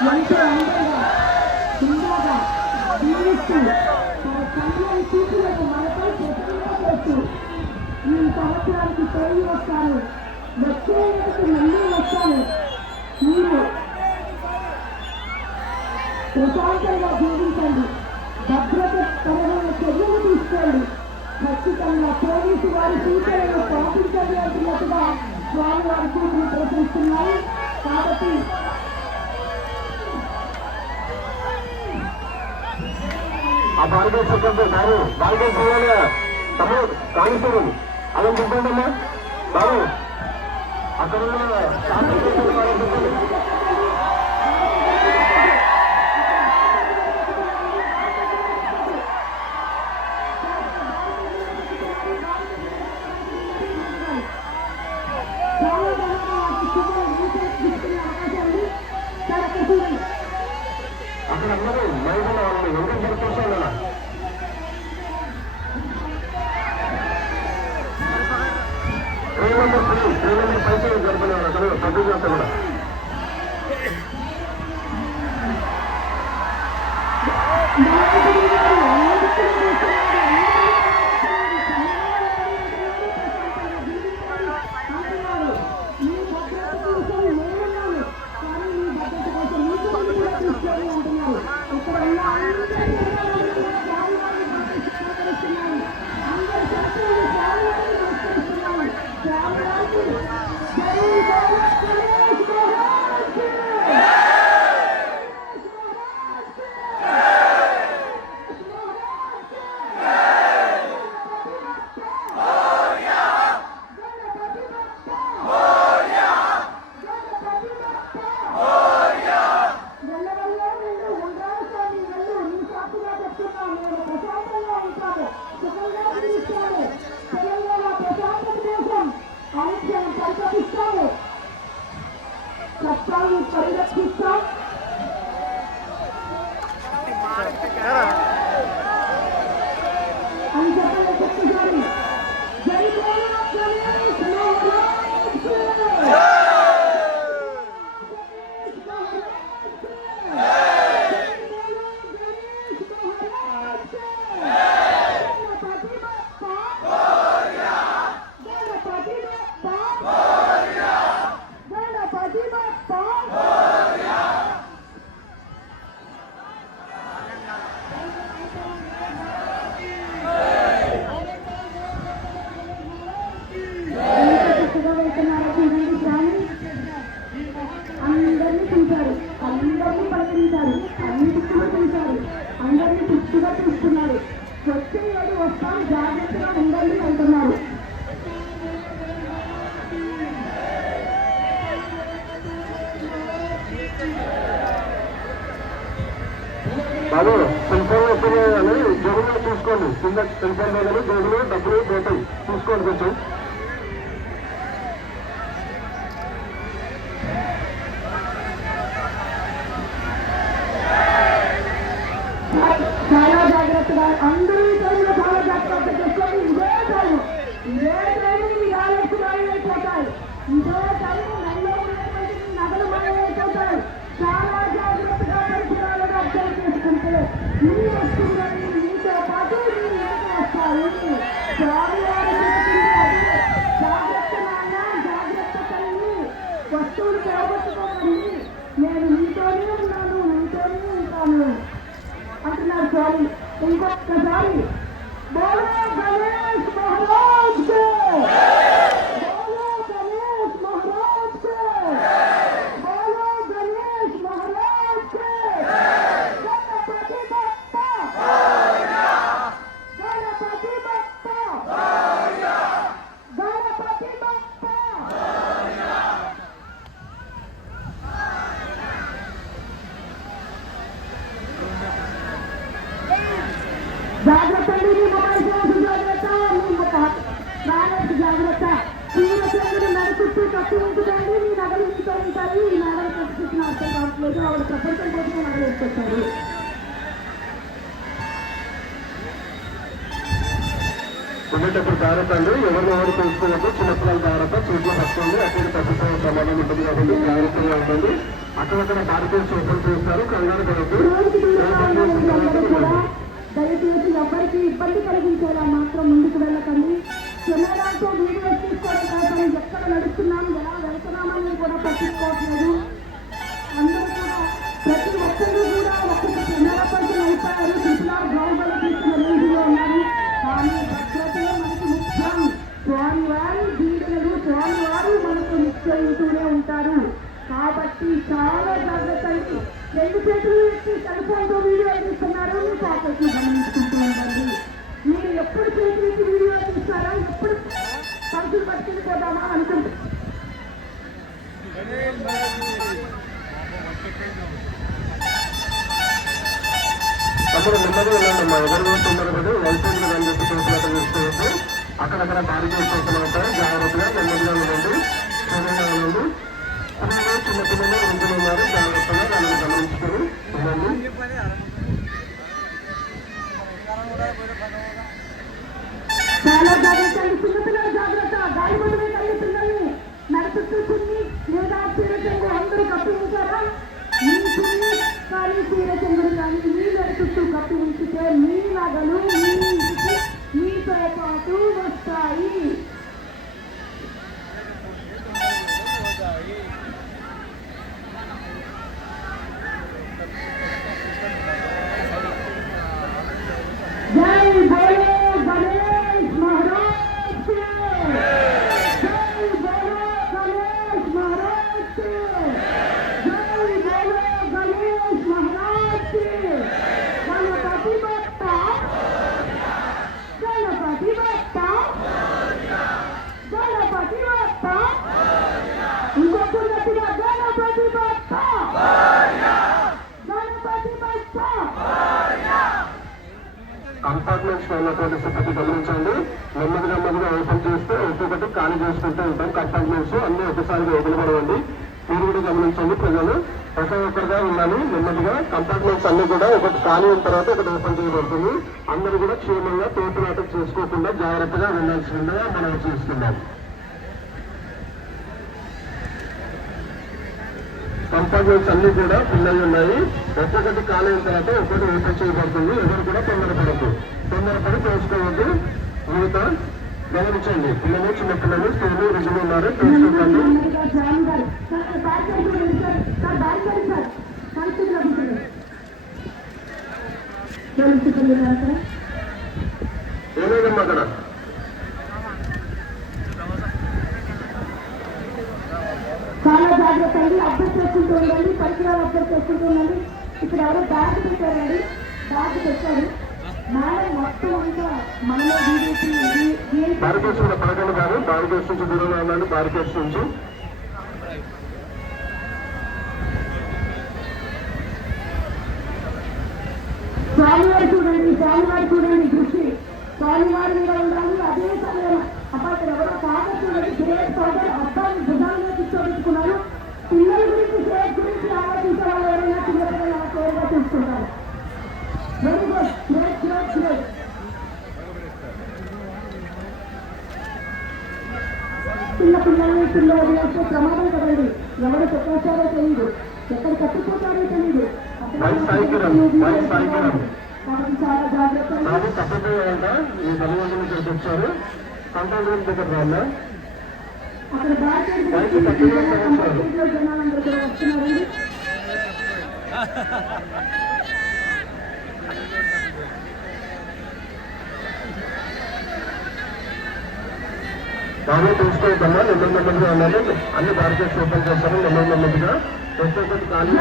ఎంతో అందంగా సుందరగా జీవిస్తూ తన కన్యని చూపులకు మనపై ప్రతిష్ఠిస్తూ ఈ సంవత్సరానికి తొలి వస్తాను. వచ్చే నెలకు మళ్ళీ వస్తాను. మీరు ప్రశాంతంగా జీవించండి. భద్రత పరమైన చర్యలు తీసుకోండి. ఖచ్చితంగా పోలీసు వారి సూచనలు పాటించండి అంటున్నట్టుగా స్వామి వారి సూచనలు ప్రశ్నిస్తున్నారు కాబట్టి ఆ పారదర్శకంతో బాబు బాలిక చూడాలి తమ్ముడు కాంగ్రెస్ అలా చెప్పండమ్మా బాబు అక్కడ ఉన్న శాంతి చెప్పండి ఎందుకు చెప్పండి పడుకోవాలి త్రీ నెంబర్ త్రీ త్రీ జరపలేదు కూడా. అందరినీ చూస్తున్నారు. వచ్చే ఏడు వస్తాం జాగ్రత్తగా ఉండండి అంటున్నారు. బాబు సెల్ ఫోన్ జోబులో చూసుకోండి కింద సెల్ ఫోన్ దగ్గర జోబులో డబ్బులు పోతాయి చూసుకోండి కొంచెం. చేస్తున్నారు అందరూ ఈ చాలా జాగ్రత్త చేసుకొని ఇదే టైం ఇదే టైం మీ ఆలోచన మాయమైపోతాయి ఇదే టైం నల్లో ఉన్నటువంటి నగలు మాయమైపోతాయి చాలా జాగ్రత్తగా పరిసరాలను అర్థం చేసుకుంటే ఈ వస్తుందని మీతో పాటు మీ ఇంటికి వస్తాయి. స్వామి జాగ్రత్త నాన్న జాగ్రత్త తల్లి. వస్తువులు నేను మీతోనే ఉన్నాను మీతోనే ఉంటాను. అంటున్నారు స్వామి. उनको कजारी बोले गणेश महाराज से జాగ్రత్త అండి మీ మొబైల్ ఫోన్స్ జాగ్రత్త మీ బ్యాలెన్స్ జాగ్రత్త సూర్యచంద్రుడు నడుపుతూ కట్టి ఉంటుందండి మీ నగలు ఇంట్లో ఉంటాయి ఈ నగలు కట్టుకుంటున్న అర్థం కావట్లేదు ఆవిడ ప్రపంచం కోసం నగలు వేసుకొచ్చారు ఉండేటప్పుడు జాగ్రత్త అండి ఎవరిని ఎవరు తెలుసుకోవద్దు? చిన్నపిల్లలు జాగ్రత్త చూసి పట్టుకోండి అక్కడ తప్పిపోయే ప్రమాదం ఉంటుంది కాబట్టి జాగ్రత్తగా ఉంటుంది అక్కడక్కడ బార్గేట్స్ ఓపెన్ చేస్తారు కంగారు పడద్దు. దయచేసి ఎవరికి ఇబ్బంది కలిగించేలా మాత్రం ముందుకు వెళ్ళకండి. కెమెరాతో వీడియో తీసుకోవడం కోసం ఎక్కడ చాలా జాగ్రత్తలకి రెండు చేతులు ఎత్తి సెల్ ఫోన్తో వీడియో తీస్తున్నారు. మీ పాకెట్లు గమనించుకుంటూ ఉండండి. మీరు ఎప్పుడు చేతులు ఎత్తి వీడియో తీస్తారా? ఎప్పుడు పరుసులు పట్టుకుని పోదామా వెళ్ళండి మా ఎవరు చూస్తున్నారు కదా? అని చెప్పి చూసినట్టు అక్కడక్కడ బార్గేట్స్ ఓపెన్ అవుతాయి జాగ్రత్తగా నెమ్మదిగా ఉండండి. క్షేమంగా చిన్న పిల్లలు ఉన్నారు జాగ్రత్తగా వాళ్ళని గమనించుకొని చాలా జాగ్రత్త చిన్నపిల్లల జాగ్రత్త గాలి పిల్లల్ని లేదా చీరచెంగు అందరూ కప్పి ఉంచారా మీ చున్ని కానీ కానీ మీ నడుపుతూ కప్పి ఉంచితే మీ నగలు మీ ఇంటికి మీతో పాటు వస్తాయి. కంపార్ట్మెంట్స్ ఉన్నటువంటి స్థితి గమనించండి. నెమ్మది నెమ్మదిగా ఓపెన్ చేస్తే ఒక్కొక్కటి ఖాళీ చేసుకుంటూ ఉంటాం. కంపార్ట్మెంట్స్ అన్ని ఒకసారిగా వదిలిపడవండి మీరు కూడా గమనించండి ప్రజలు. ప్రతి ఒక్కరిగా ఉండాలి నెమ్మదిగా. కంపార్ట్మెంట్స్ అన్ని కూడా ఒకటి ఖాళీ అయిన తర్వాత ఒకటి ఓపెన్ చేయబడుతుంది. అందరూ కూడా క్షేమంగా తోపులాటం చేసుకోకుండా జాగ్రత్తగా వెళ్ళాల్సిందిగా మనం చూస్తున్నాం కంపార్ట్మెంట్స్ అన్ని కూడా ఫిల్ ఉన్నాయి. ఒక్కొక్కటి ఖాళీ అయిన తర్వాత ఒక్కటి ఓపెన్ చేయబడుతుంది. ఎవరు కూడా తొందరపడద్దు. తొందరపడి తెలుసుకోవద్దు. మిగతా గమనించండి. పిల్లలు చిన్న పిల్లలు స్కూల్ రుజువు ఉన్నారు. తెలుసుకోవాలి ఏమైందమ్మా అక్కడ? జాగ్రత్త అండి అప్డేట్ చేసుకుంటూ ఉండండి పరికరాలు అప్డేట్ చేసుకుంటూ ఉండండి. ఇక్కడ ఎవరో బ్యాగ్ పెట్టారండి. బ్యాగ్ పెట్టారు. మేడం మొత్తం అంతా మనలో బీజేపీ బారికేట్స్ కూడా పడకండి కాదు బారికేట్స్ నుంచి దూరంగా ఉండండి బారికేట్స్ నుంచి. స్వామివారు చూడండి స్వామివారు చూడండి దృష్టి. స్వామివారి మీద ఉండాలి అదే సమయం. ఇక్కడ ఎవరో ఫాదర్ అబ్బాయి భుజాల మీద కూర్చోబెట్టుకున్నారు. పిల్లల గురించి గ్రేట్ గురించి ఆలోచించే వాళ్ళు ఎవరైనా చిన్నపిల్లలు అలా కేర్గా చూసుకుంటారు very good great great great చిన్న పిల్లల్ని పిల్ల వదిలేస్తే ప్రమాదం కదండి. ఎవరు చెప్పేస్తారో తెలియదు ఎక్కడ తప్పిపోతారో తెలియదు. కాబట్టి చాలా జాగ్రత్త బాబు తప్పపోయాయంట ఈ తల్లిదండ్రులు ఇక్కడికి వచ్చారు కంట్రోల్ రూమ్ దగ్గర రాన్నా అక్కడ భారతీయ. జనాలందరూ కూడా వస్తున్నారండి బాగా చూసుకోవద్దమ్మా నెమ్మది నెమ్మదిగా ఉండాలి అన్ని బార్కెట్స్ ఓపెన్ చేస్తారు. నెమ్మది నెమ్మదిగా ఒక్కొక్కటి ఖాళీ